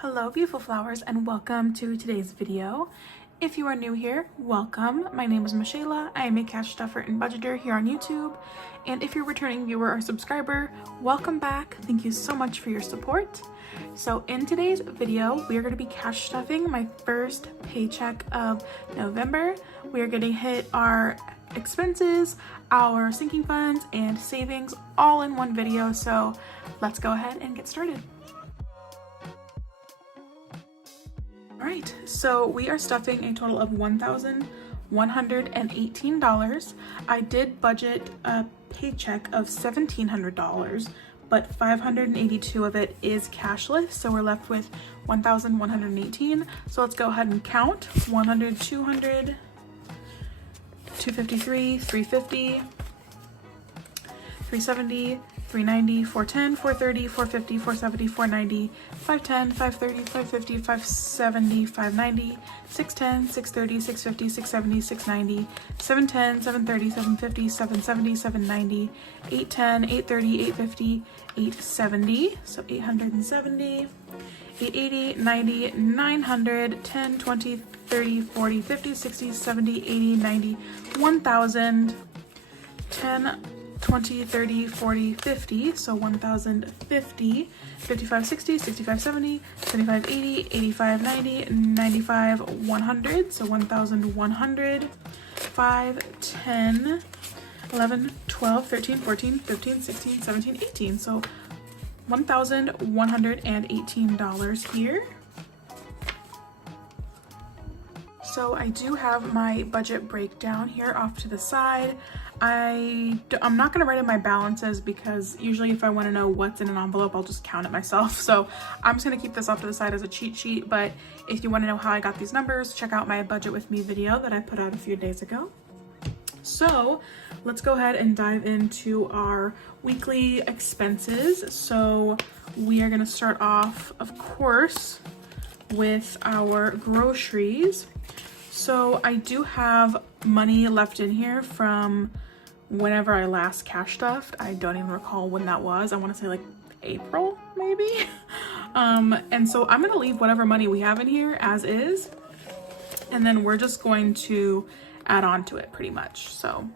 Hello beautiful flowers and welcome to today's video. If you are new here, welcome. My name is Michaela. I am a cash stuffer and budgeter here on YouTube. And if you're a returning viewer or subscriber, welcome back. Thank you so much for your support. So in today's video, we are going to be cash stuffing my first paycheck of November. We are going to hit our expenses, our sinking funds, and savings all in one video. So let's go ahead and get started. Alright, so we are stuffing a total of $1,118. I did budget a paycheck of $1,700, but $582 of it is cashless, so we're left with $1,118. So let's go ahead and count. 100, 200, 253, 350, 370, 390, 410, 430, 450, 470, 490, 510, 530, 550, 570, 590, 610, 630, 650, 670, 690, 710, 730, 750, 770, 790, 810, 830, 850, 870, so 870, 880, 90, 900, 10, 20, 30, 40, 50, 60, 70, 80, 90, 1,000, 10, 20, 30, 40, 50, so 1,050, 55, 60, 65, 70, 75, 80, 85, 90, 95, 100, so 1,100, 5, 10, 11, 12, 13, 14, 15, 16, 17, 18, so $1,118 here. So I do have my budget breakdown here off to the side. I'm not going to write in my balances because usually if I want to know what's in an envelope, I'll just count it myself. So I'm just going to keep this off to the side as a cheat sheet. But if you want to know how I got these numbers, check out my budget with me video that I put out a few days ago. So let's go ahead and dive into our weekly expenses. So we are going to start off, of course, with our groceries. So I do have money left in here from whenever I last cash stuffed. I don't even recall when that was. I want to say like April maybe. And so I'm going to leave whatever money we have in here as is. And then we're just going to add on to it pretty much. So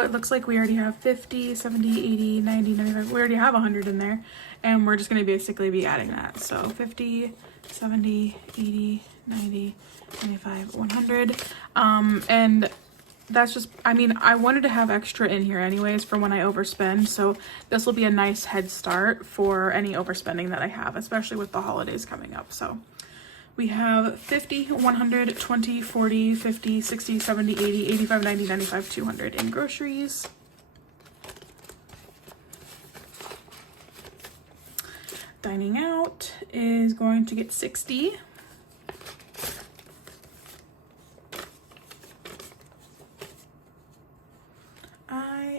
it looks like we already have 50, 70, 80, 90, 95. We already have 100 in there. And we're just going to basically be adding that. So 50, 70, 80, 90, 95, 100. And that's just, I mean, I wanted to have extra in here anyways for when I overspend. So this will be a nice head start for any overspending that I have, especially with the holidays coming up. So we have 50, 100, 20, 40, 50, 60, 70, 80, 85, 90, 95, 200 in groceries. Dining out is going to get 60.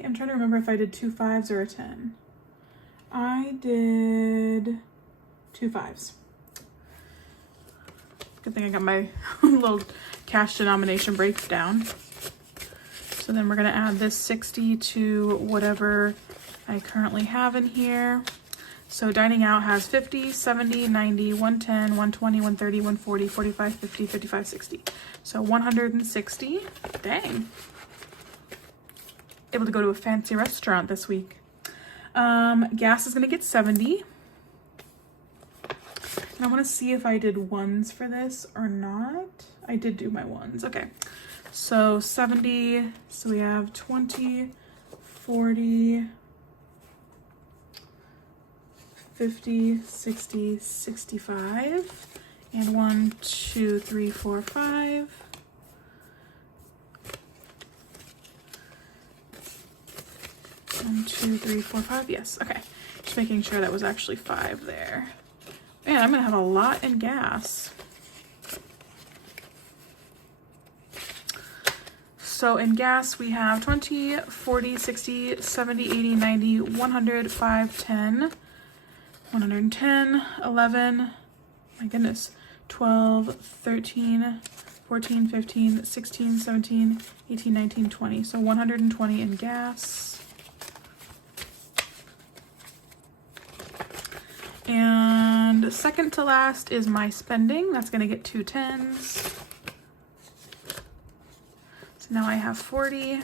I'm trying to remember if I did 2 5s or a 10. I did 2 5s. Good thing I got my little cash denomination breakdown. So then we're going to add this 60 to whatever I currently have in here. So dining out has 50, 70, 90, 110, 120, 130, 140, 45, 50, 55, 60. So 160. Dang. Able to go to a fancy restaurant this week. Gas is going to get 70. And I want to see if I did ones for this or not. I did do my ones. Okay. So 70. So we have 20, 40, 50, 60, 65. And 1, 2, 3, 4, 5. One, 2, 3, 4, 5. Yes. Okay. Just making sure that was actually 5 there. Man, I'm going to have a lot in gas. So in gas, we have 20, 40, 60, 70, 80, 90, 100, 5, 10, 110, 11, my goodness, 12, 13, 14, 15, 16, 17, 18, 19, 20. So 120 in gas. And And second to last is my spending. That's gonna get 2 10s. So now I have 40. And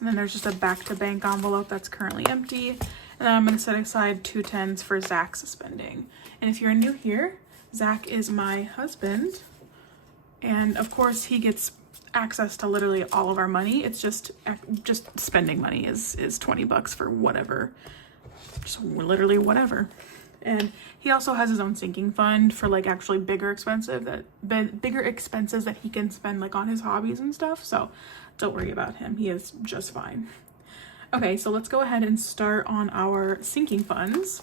then there's just a back to bank envelope that's currently empty. And then I'm gonna set aside 2 10s for Zach's spending. And if you're new here, Zach is my husband. And of course he gets access to literally all of our money. It's just spending money is 20 bucks for whatever, just literally whatever. And he also has his own sinking fund for like actually bigger expenses that he can spend like on his hobbies and stuff. So don't worry about him. He is just fine. Okay, so let's go ahead and start on our sinking funds.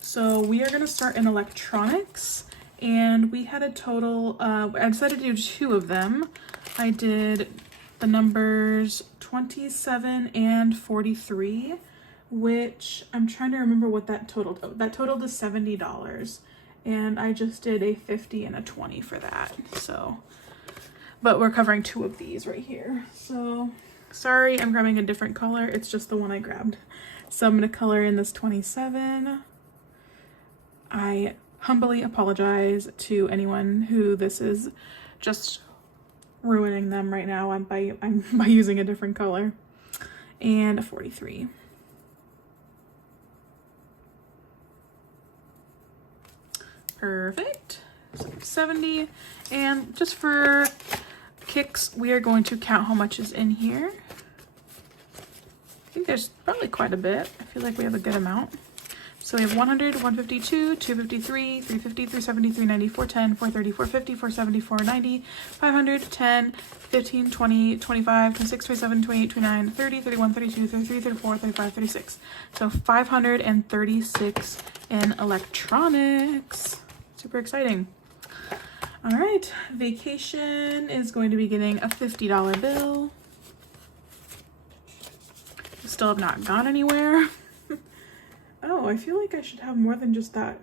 So we are going to start in electronics. And we had a total, I decided to do 2 of them. I did the numbers 27 and 43, which I'm trying to remember what that totaled. Oh, that totaled to $70. And I just did a 50 and a 20 for that. So, but we're covering 2 of these right here. So, sorry, I'm grabbing a different color. It's just the one I grabbed. So I'm going to color in this 27. I humbly apologize to anyone who this is just ruining them right now. I'm by using a different color. And a 43. Perfect. So 70. And just for kicks, we are going to count how much is in here. I think there's probably quite a bit. I feel like we have a good amount. So we have 100, 152, 253, 350, 370, 390, 410, 430, 450, 470, 490, 500, 10, 15, 20, 25, 26, 27, 28, 29, 30, 31, 32, 33, 34, 35, 36. So 536 in electronics. Super exciting. All right, vacation is going to be getting a $50 bill. Still have not gone anywhere. Oh, I feel like I should have more than just that.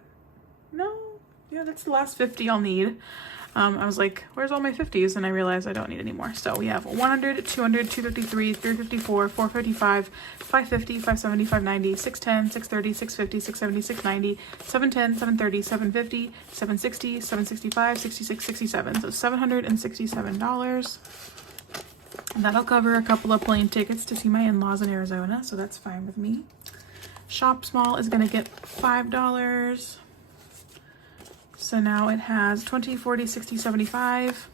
No, yeah, that's the last 50 I'll need. I was like, where's all my 50s? And I realized I don't need any more. So we have 100, 200, 253, 354, 455, 550, 570, 590, 610, 630, 650, 670, 690, 710, 730, 750, 760, 765, 66, 67. So $767. And that'll cover a couple of plane tickets to see my in-laws in Arizona. So that's fine with me. Shop Small is going to get $5. So now it has 20, 40, 60, 75.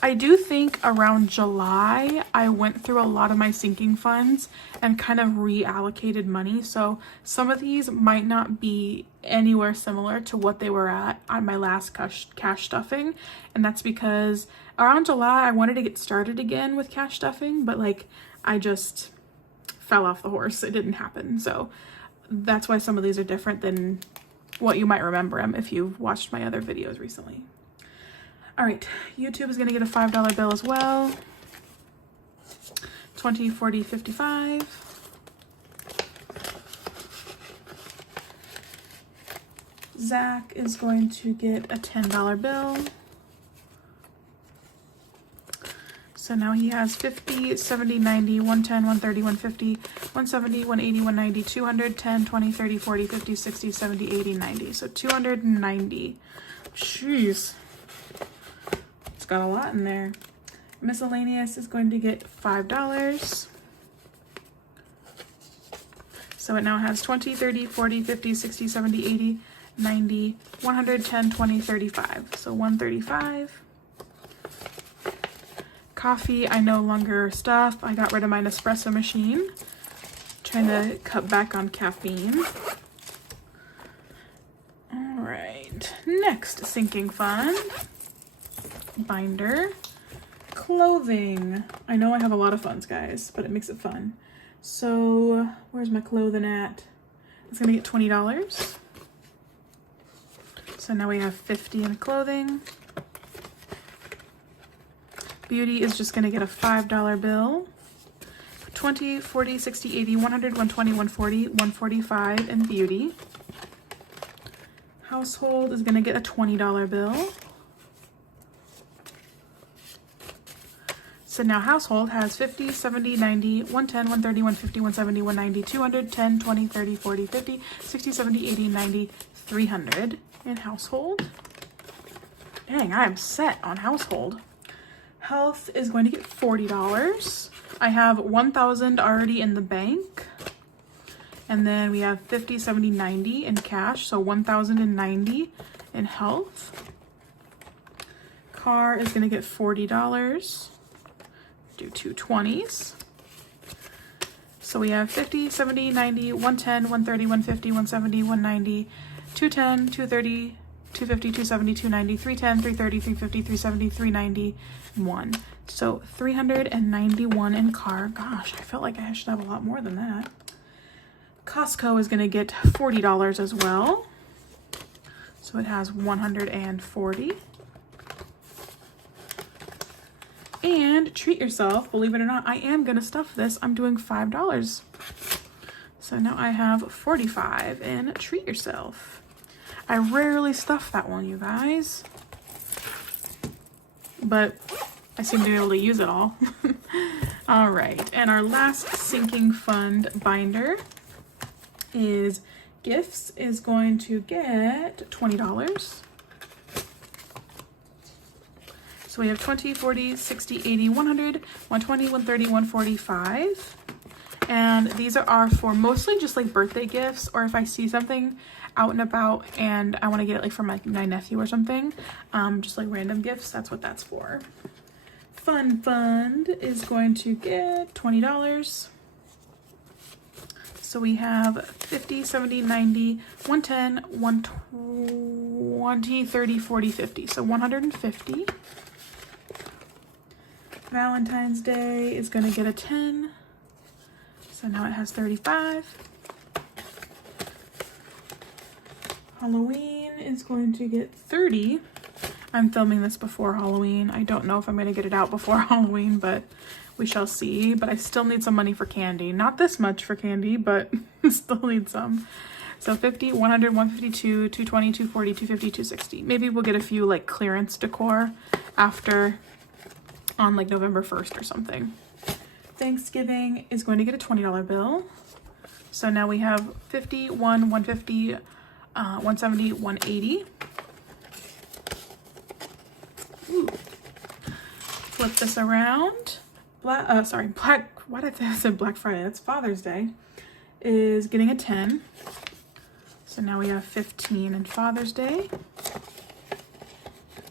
I do think around July, I went through a lot of my sinking funds and kind of reallocated money. So some of these might not be anywhere similar to what they were at on my last cash stuffing. And that's because around July, I wanted to get started again with cash stuffing, but like I just fell off the horse. It didn't happen. So that's why some of these are different than what you might remember them if you've watched my other videos recently. All right, YouTube is going to get a $5 bill as well. 20, 40, 55. Zach is going to get a $10 bill. So now he has 50, 70, 90, 110, 130, 150, 170, 180, 190, 200, 10, 20, 30, 40, 50, 60, 70, 80, 90. So 290. Jeez. It's got a lot in there. Miscellaneous is going to get $5. So it now has 20, 30, 40, 50, 60, 70, 80, 90, 110, 20, 35. So 135. Coffee, I no longer stuff. I got rid of my Nespresso machine. Trying to cut back on caffeine. All right, next sinking fund. Binder. Clothing. I know I have a lot of funds, guys, but it makes it fun. So where's my clothing at? It's gonna get $20. So now we have 50 in clothing. Beauty is just gonna get a $5 bill. 20, 40, 60, 80, 100, 120, 140, 145 in beauty. Household is gonna get a $20 bill. So now household has 50, 70, 90, 110, 130, 150, 170, 190, 200, 10, 20, 30, 40, 50, 60, 70, 80, 90, 300 in household. Dang, I am set on household. Health is going to get $40. I have 1,000 already in the bank. And then we have 50, 70, 90 in cash. So 1,090 in health. Car is going to get $40. Do two 20s. So we have 50, 70, 90, 110, 130, 150, 170, 190, 210, 230, 250, 270, 290, 310, 330, 350, 370, 391. So 391 in car. Gosh, I felt like I should have a lot more than that. Costco is going to get $40 as well. So it has 140. And treat yourself, believe it or not, I am going to stuff this. I'm doing $5. So now I have 45 in treat yourself. I rarely stuff that one, you guys. But I seem to be able to use it all. All right, and our last sinking fund binder is gifts is going to get $20. So we have 20, 40, 60, 80, 100, 120, 130, 145. And these are for mostly just like birthday gifts, or if I see something out and about and I want to get it like from my nephew or something, just like random gifts, that's what that's for. Fun fund is going to get $20. So we have 50, 70, 90, 110, 120, 30, 40, 50. So 150. Valentine's Day is going to get a 10. So now it has 35. Halloween is going to get 30. I'm filming this before Halloween. I don't know if I'm going to get it out before Halloween, but we shall see. But I still need some money for candy. Not this much for candy, but still need some. So 50, 100, 152, 220, 240, 250, 260. Maybe we'll get a few like clearance decor after on like November 1st or something. Thanksgiving is going to get a $20 bill. So now we have 50, 150, 170, 180. Ooh. Flip this around. Why did I say Black Friday? That's Father's Day. Is getting a 10. So now we have 15 in Father's Day.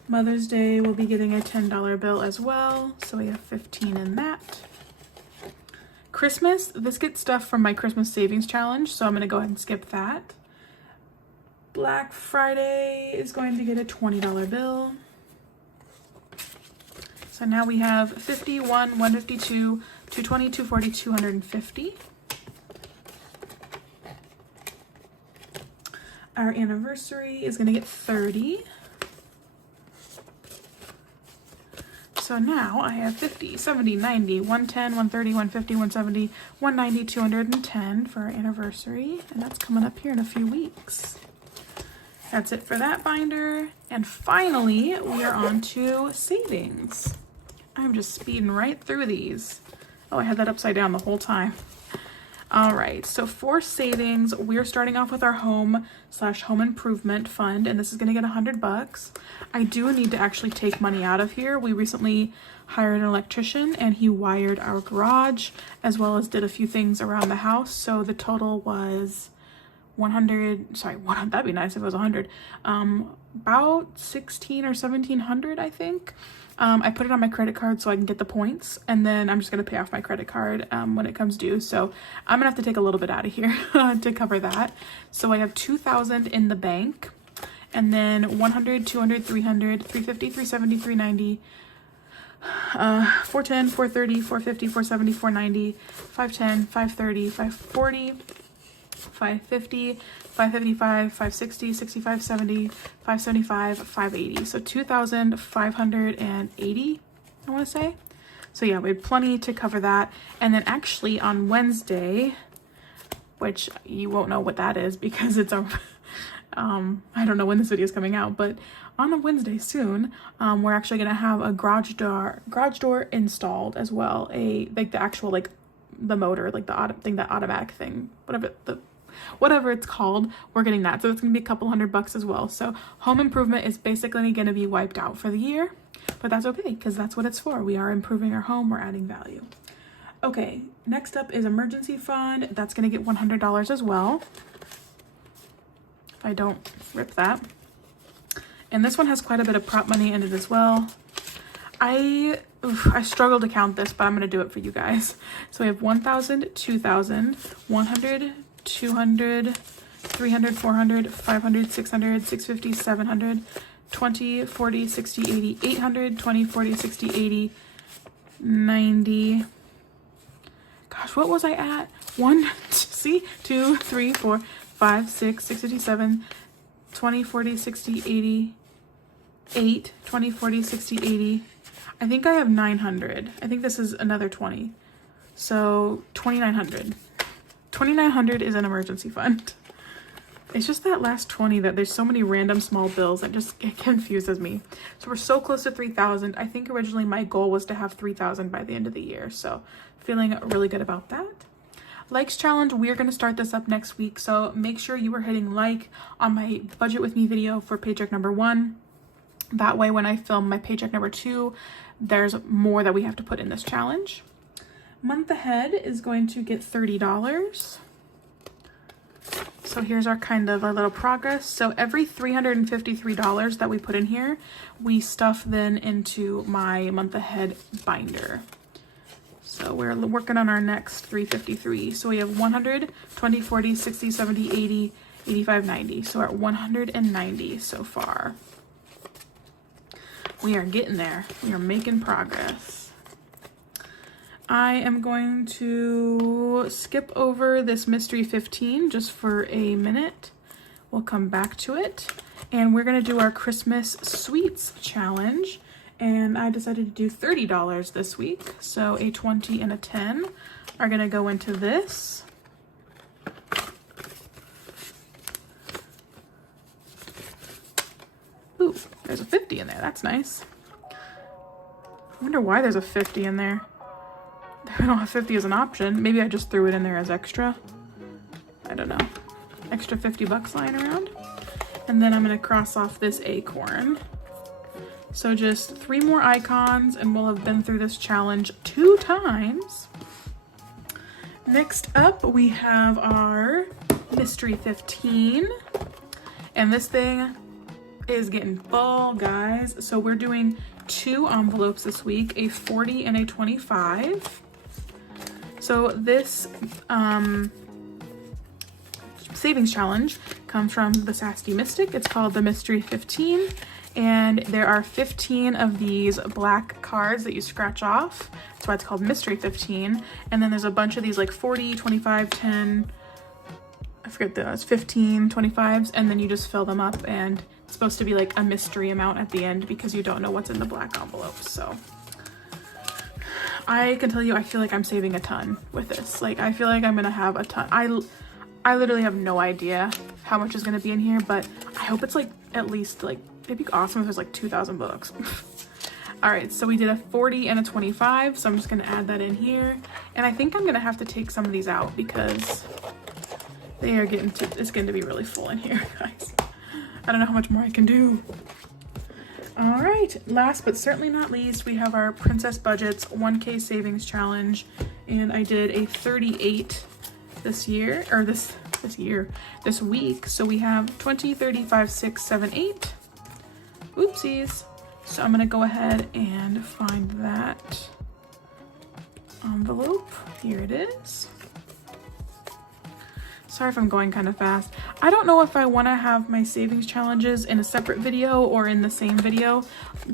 Mother's Day will be getting a $10 bill as well. So we have 15 in that. Christmas, this gets stuff from my Christmas savings challenge, so I'm going to go ahead and skip that. Black Friday is going to get a $20 bill. So now we have 51, 152, 220, 240, 250. Our anniversary is going to get 30. So now I have 50, 70, 90, 110, 130, 150, 170, 190, 210 for our anniversary. And that's coming up here in a few weeks. That's it for that binder. And finally, we are on to savings. I'm just speeding right through these. Oh, I had that upside down the whole time. All right, so for savings, we're starting off with our home improvement fund, and this is gonna get $100. I do need to actually take money out of here. We recently hired an electrician and he wired our garage as well as did a few things around the house. So the total was 100, sorry, that'd be nice if it was 100. About 16 or 1700, I think. I put it on my credit card so I can get the points, and then I'm just going to pay off my credit card when it comes due. So I'm going to have to take a little bit out of here to cover that. So I have 2,000 in the bank, and then 100, 200, 300, 350, 370, 390, 410, 430, 450, 470, 490, 510, 530, 540, 550, 555, 560, 65, 70, 575, 580. So 2,580, I want to say. So yeah, we had plenty to cover that. And then actually on Wednesday, which you won't know what that is because it's a I don't know when this video is coming out, but on a Wednesday soon, we're actually gonna have a garage door installed as well. Like the actual, like the motor, like the that automatic thing, whatever it's called, we're getting that. So it's gonna be a couple $100 as well. So home improvement is basically gonna be wiped out for the year, but that's okay because that's what it's for. We are improving our home, we're adding value. Okay, next up is emergency fund. That's gonna get $100 as well, if I don't rip that. And this one has quite a bit of prop money in it as well. I struggle to count this, but I'm gonna do it for you guys. So we have 1,000, 2,000, 100, 200, 300, 400, 500, 600, 650, 700, 20, 40, 60, 80, 800, 20, 40, 60, 80, 90. Gosh, what was I at? 2, 3, 4, 5, 6, 67, 20, 40, 60, 80, 8, 20, 40, 60, 80. I think I have 900. I think this is another 20. So 2,900. 2,900 is an emergency fund. It's just that last 20 that there's so many random small bills that just it confuses me. So we're so close to 3,000. I think originally my goal was to have 3,000 by the end of the year. So feeling really good about that. Likes challenge, we're going to start this up next week. So make sure you are hitting like on my budget with me video for paycheck number 1. That way when I film my paycheck number 2, there's more that we have to put in this challenge. Month ahead is going to get $30. So here's our our little progress. So every $353 that we put in here, we stuff then into my month ahead binder. So we're working on our next 353. So we have 100, 20, 40, 60, 70, 80, 85, 90. So we're at 190 so far. We are getting there. We are making progress. I am going to skip over this mystery 15 just for a minute. We'll come back to it. And we're going to do our Christmas sweets challenge. And I decided to do $30 this week. So a 20 and a 10 are going to go into this. Ooh, there's a 50 in there. That's nice. I wonder why there's a 50 in there. I don't have 50 as an option. Maybe I just threw it in there as extra. I don't know. Extra $50 lying around. And then I'm going to cross off this acorn. So just 3 more icons and we'll have been through this challenge 2 times. Next up, we have our mystery 15. And this thing is getting full, guys. So we're doing 2 envelopes this week, a 40 and a 25. So this savings challenge comes from the Sassy Mystic. It's called the Mystery 15. And there are 15 of these black cards that you scratch off. That's why it's called Mystery 15. And then there's a bunch of these like 40, 25, 10, I forget those, 15, 25s. And then you just fill them up and it's supposed to be like a mystery amount at the end because you don't know what's in the black envelopes. So I can tell you, I feel like I'm saving a ton with this. Like, I feel like I'm gonna have a ton. I literally have no idea how much is gonna be in here, but I hope it's like at least like, it'd be awesome if there's like 2,000 books. All right, so we did a 40 and a 25, so I'm just gonna add that in here. And I think I'm gonna have to take some of these out because they are it's getting to be really full in here, guys. I don't know how much more I can do. All right, last but certainly not least, we have our Princess Budgets 1K Savings Challenge. And I did a 38 this week. So we have 20, 35, 6, 7, 8. Oopsies. So I'm gonna go ahead and find that envelope. Here it is. Sorry if I'm going kind of fast. I don't know if I want to have my savings challenges in a separate video or in the same video.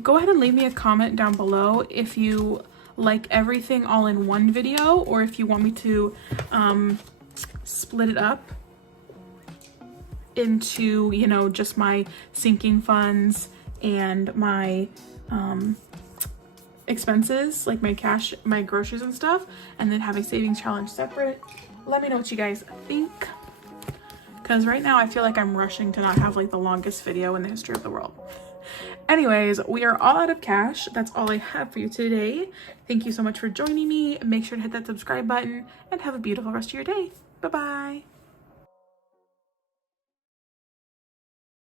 Go ahead and leave me a comment down below if you like everything all in one video or if you want me to split it up into, you know, just my sinking funds and my expenses, like my cash, my groceries and stuff, and then have a savings challenge separate. Let me know what you guys think. because right now I feel like I'm rushing to not have like the longest video in the history of the world. Anyways, we are all out of cash. That's all I have for you today. Thank you so much for joining me. Make sure to hit that subscribe button and have a beautiful rest of your day. Bye-bye.